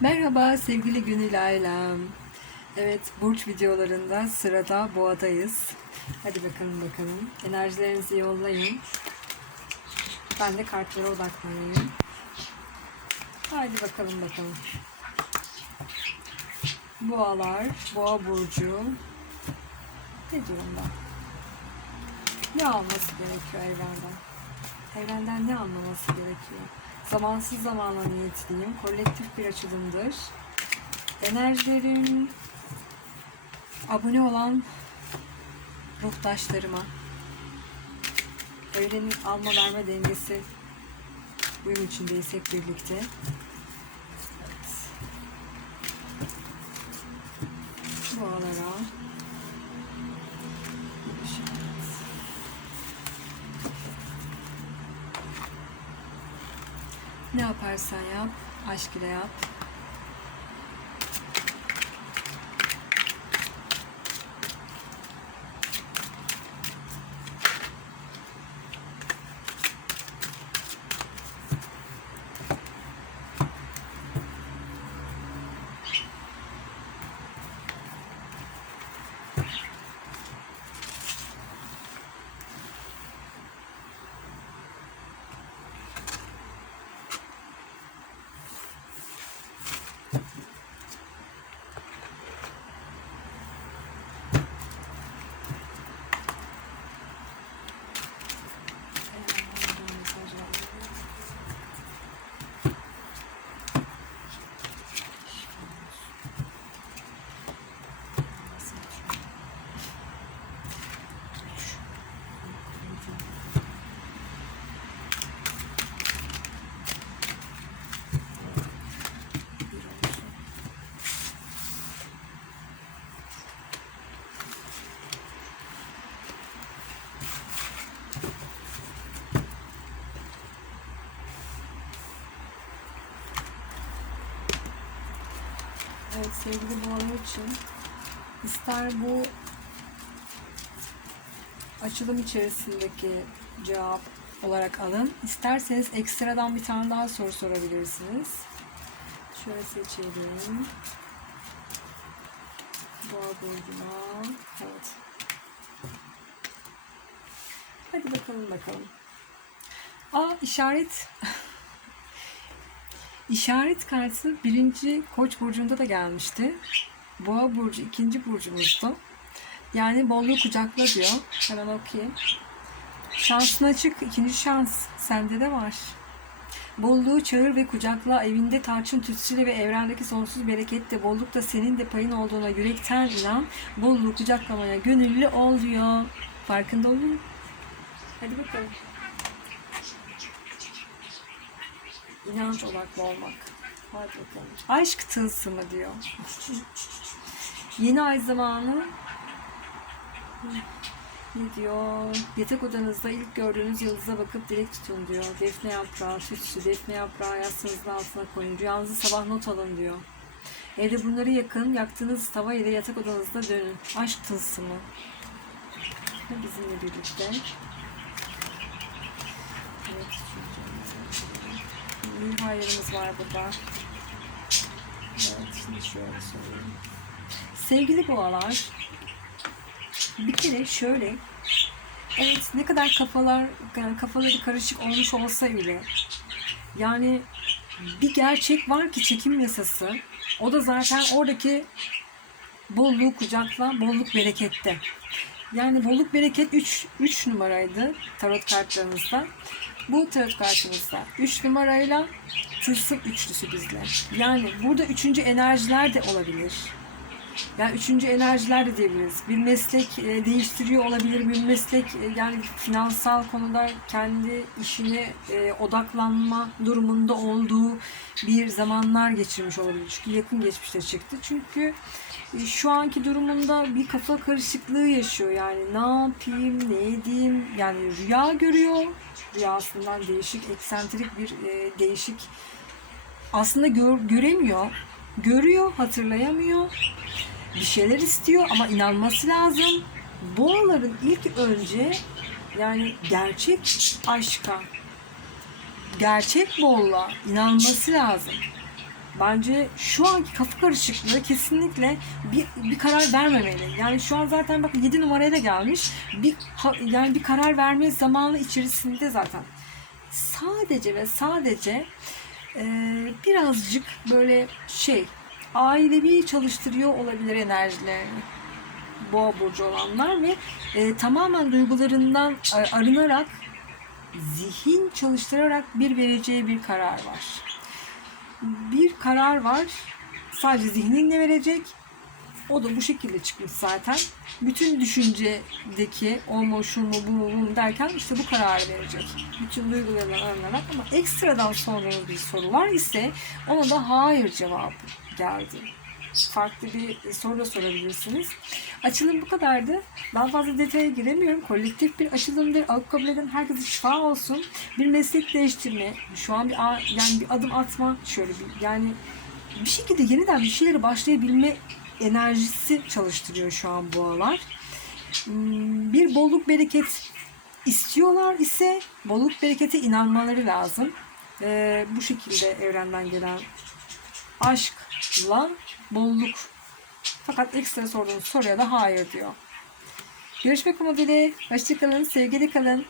Merhaba sevgili Gönül ailem. Evet burç videolarında sırada boğadayız. Hadi bakalım bakalım. Enerjilerinizi yollayın. Ben de kartlara odaklanayım. Hadi bakalım bakalım. Boğalar, boğa burcu. Ne diyorum ben? Ne alması gerekiyor evrenden? Evrenden ne anlaması gerekiyor? Zamansız zamanla niyetliyim. Kolektif bir açılımdır. Enerjilerim abone olan ruhtaşlarıma evrenin alma verme dengesi uyum içindeyiz hep birlikte. Evet. Boğalara Ne yaparsan yap, aşk ile yap. Evet sevgili boğalar için ister bu açılım içerisindeki cevap olarak alın. İsterseniz ekstradan bir tane daha soru sorabilirsiniz. Şöyle seçelim. Boğa burcuna. Evet. Hadi bakalım bakalım. Aa işaret. İşaret kartı birinci koç burcunda da gelmişti. Boğa burcu ikinci burcumuzdu. Yani bolluğu kucakla diyor. Hemen okuyayım. Şansın açık, ikinci şans sende de var. Bolluğu çağır ve kucakla, evinde tarçın tütsüyle ve evrendeki sonsuz berekette bolluk da senin de payın olduğuna yürekten inan. Bolluğu kucaklamaya gönüllü ol diyor. Farkında olun. Hadi bakalım. İnanç odaklı olmak. Aşk tılsımı diyor. Yeni ay zamanı ne diyor? Yatak odanızda ilk gördüğünüz yıldıza bakıp dilek tutun diyor. Defne yaprağı, sütsü, defne yaprağı yastığınızın altına koyun. Rüyanızı sabah not alın diyor. Evde bunları yakın, yaktığınız tava ile yatak odanızda dönün. Aşk tılsımı. Bizimle birlikte. Evet, hayırımız var burada. Evet, şimdi şöyle söyleyeyim. Sevgili boğalar, bir kere şöyle, evet ne kadar kafalar, yani kafaları karışık olmuş olsa bile, yani bir gerçek var ki çekim yasası, o da zaten oradaki bolluğu kucakla, bolluk berekette. Yani bolluk bereket 3 3 numaraydı tarot kartlarımızda. Bu tarot kartımızda 3 numarayla tılsım üçlüsü bizle. Yani burada üçüncü enerjiler de olabilir. Yani üçüncü enerjiler de diyebiliriz. Bir meslek e, değiştiriyor olabilir. Bir meslek e, yani finansal konuda kendi işine e, odaklanma durumunda olduğu bir zamanlar geçirmiş olabilir. Çünkü yakın geçmişte çıktı. Çünkü şu anki durumunda bir kafa karışıklığı yaşıyor. Yani ne yapayım, ne edeyim? Yani rüya görüyor. Rüyasından değişik, eksantrik bir e, değişik aslında gör, göremiyor. Görüyor, hatırlayamıyor. Bir şeyler istiyor ama inanması lazım. Boğaların ilk önce yani gerçek aşka, gerçek bolluğa inanması lazım. Bence şu anki kafa karışıklığı kesinlikle bir, bir karar vermemeli. Yani şu an zaten bak 7 numaraya da gelmiş. Bir yani bir karar verme zamanı içerisinde zaten. Sadece ve sadece e, birazcık böyle şey ailevi çalıştırıyor olabilir enerjilerini boğa burcu olanlar ve e, tamamen duygularından e, arınarak zihin çalıştırarak bir vereceği bir karar var. Bir karar var. Sadece zihninle verecek. O da bu şekilde çıkmış zaten. Bütün düşüncedeki o mu şu mu bu mu bu mu derken işte bu kararı verecek. Bütün duygularından arınarak ama ekstradan sorduğunuz bir soru var ise ona da hayır cevabı geldi. Farklı bir soru da sorabilirsiniz. Açılım bu kadardı. Daha fazla detaya giremiyorum. Kolektif bir açılımdır. Alıp kabul eden herkese şifa olsun. Bir meslek değiştirme, şu an bir yani bir adım atma şöyle bir yani bir şekilde yeniden bir şeylere başlayabilme enerjisi çalıştırıyor şu an boğalar. Hmm, Bir bolluk bereket istiyorlar ise bolluk berekete inanmaları lazım. Ee, bu şekilde evrenden gelen aşkla bolluk. Fakat ekstra sorduğunuz soruya da hayır diyor. Görüşmek umuduyla. Hoşçakalın. Sevgili kalın.